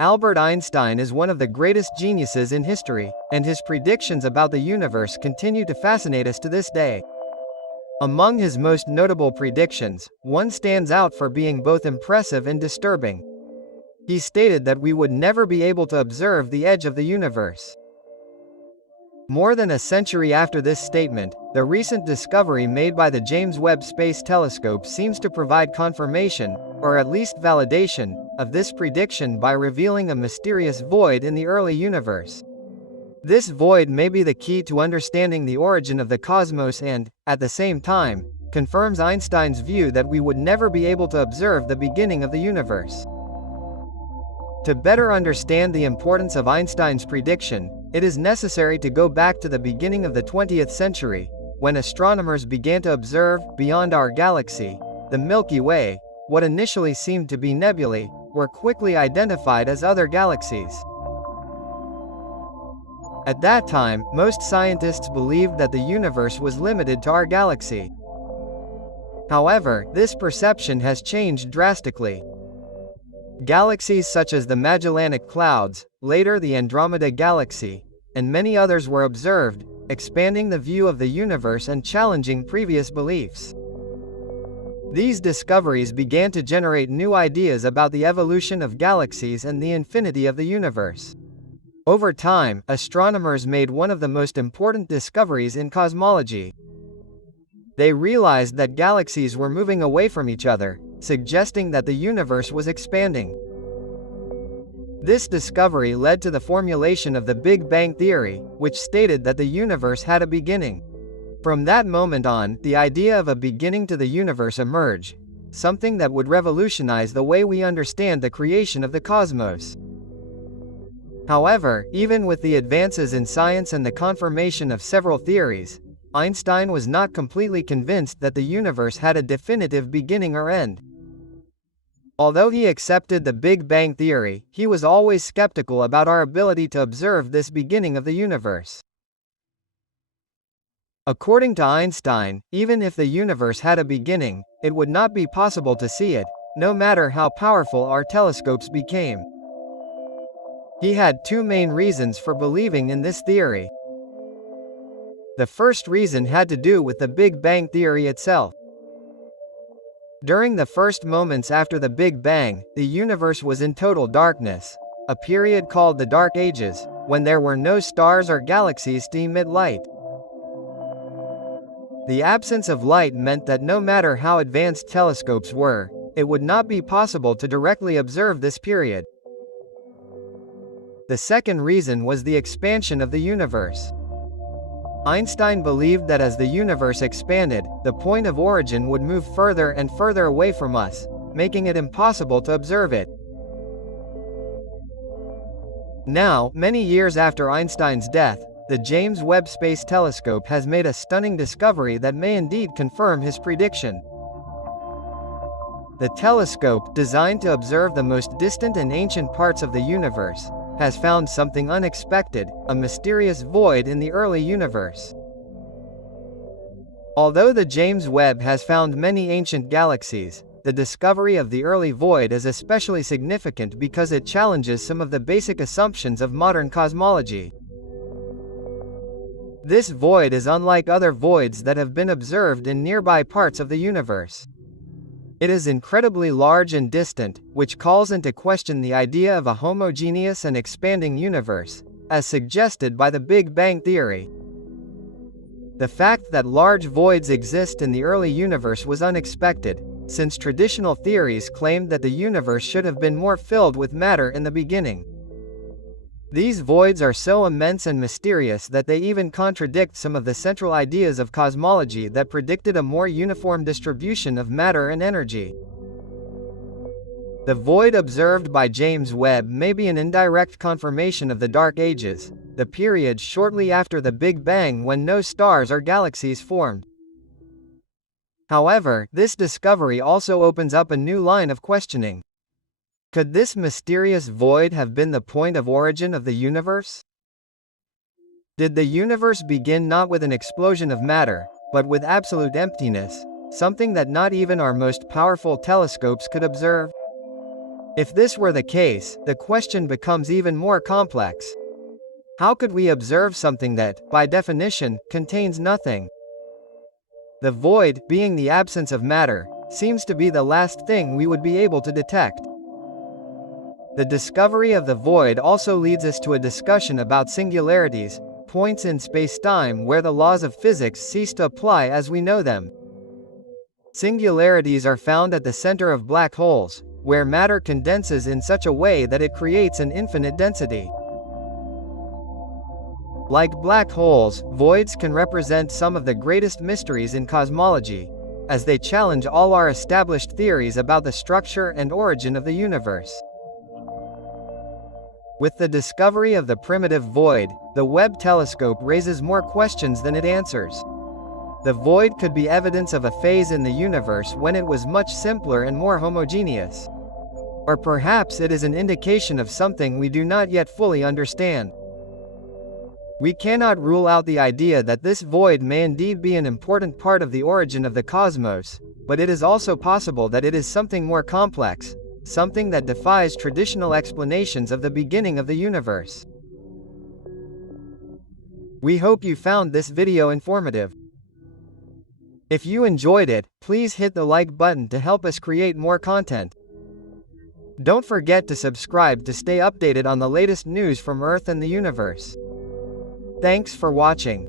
Albert Einstein is one of the greatest geniuses in history, and his predictions about the universe continue to fascinate us to this day. Among his most notable predictions, one stands out for being both impressive and disturbing. He stated that we would never be able to observe the edge of the universe. More than a century after this statement, the recent discovery made by the James Webb Space Telescope seems to provide confirmation, or at least validation, of this prediction by revealing a mysterious void in the early universe. This void may be the key to understanding the origin of the cosmos and, at the same time, confirms Einstein's view that we would never be able to observe the beginning of the universe. To better understand the importance of Einstein's prediction, it is necessary to go back to the beginning of the 20th century, when astronomers began to observe, beyond our galaxy, the Milky Way. What initially seemed to be nebulae were quickly identified as other galaxies. At that time, most scientists believed that the universe was limited to our galaxy. However, this perception has changed drastically. Galaxies such as the Magellanic Clouds, later the Andromeda Galaxy, and many others were observed, expanding the view of the universe and challenging previous beliefs. These discoveries began to generate new ideas about the evolution of galaxies and the infinity of the universe. Over time, astronomers made one of the most important discoveries in cosmology. They realized that galaxies were moving away from each other, suggesting that the universe was expanding. This discovery led to the formulation of the Big Bang theory, which stated that the universe had a beginning. From that moment on, the idea of a beginning to the universe emerged, something that would revolutionize the way we understand the creation of the cosmos. However, even with the advances in science and the confirmation of several theories, Einstein was not completely convinced that the universe had a definitive beginning or end. Although he accepted the Big Bang theory, he was always skeptical about our ability to observe this beginning of the universe. According to Einstein, even if the universe had a beginning, it would not be possible to see it, no matter how powerful our telescopes became. He had two main reasons for believing in this theory. The first reason had to do with the Big Bang theory itself. During the first moments after the Big Bang, the universe was in total darkness, a period called the Dark Ages, when there were no stars or galaxies to emit light. The absence of light meant that no matter how advanced telescopes were, it would not be possible to directly observe this period. The second reason was the expansion of the universe. Einstein believed that as the universe expanded, the point of origin would move further and further away from us, making it impossible to observe it. Now, many years after Einstein's death, the James Webb Space Telescope has made a stunning discovery that may indeed confirm his prediction. The telescope, designed to observe the most distant and ancient parts of the universe, has found something unexpected, a mysterious void in the early universe. Although the James Webb has found many ancient galaxies, the discovery of the early void is especially significant because it challenges some of the basic assumptions of modern cosmology. This void is unlike other voids that have been observed in nearby parts of the universe. It is incredibly large and distant, which calls into question the idea of a homogeneous and expanding universe, as suggested by the Big Bang theory. The fact that large voids exist in the early universe was unexpected, since traditional theories claimed that the universe should have been more filled with matter in the beginning. These voids are so immense and mysterious that they even contradict some of the central ideas of cosmology that predicted a more uniform distribution of matter and energy. The void observed by James Webb may be an indirect confirmation of the Dark Ages, the period shortly after the Big Bang when no stars or galaxies formed. However, this discovery also opens up a new line of questioning. Could this mysterious void have been the point of origin of the universe? Did the universe begin not with an explosion of matter, but with absolute emptiness, something that not even our most powerful telescopes could observe? If this were the case, the question becomes even more complex. How could we observe something that, by definition, contains nothing? The void, being the absence of matter, seems to be the last thing we would be able to detect. The discovery of the void also leads us to a discussion about singularities, points in spacetime where the laws of physics cease to apply as we know them. Singularities are found at the center of black holes, where matter condenses in such a way that it creates an infinite density. Like black holes, voids can represent some of the greatest mysteries in cosmology, as they challenge all our established theories about the structure and origin of the universe. With the discovery of the primitive void, the Webb telescope raises more questions than it answers. The void could be evidence of a phase in the universe when it was much simpler and more homogeneous. Or perhaps it is an indication of something we do not yet fully understand. We cannot rule out the idea that this void may indeed be an important part of the origin of the cosmos, but it is also possible that it is something more complex, something that defies traditional explanations of the beginning of the universe. We hope you found this video informative. If you enjoyed it, please hit the like button to help us create more content. Don't forget to subscribe to stay updated on the latest news from Earth and the universe. Thanks for watching.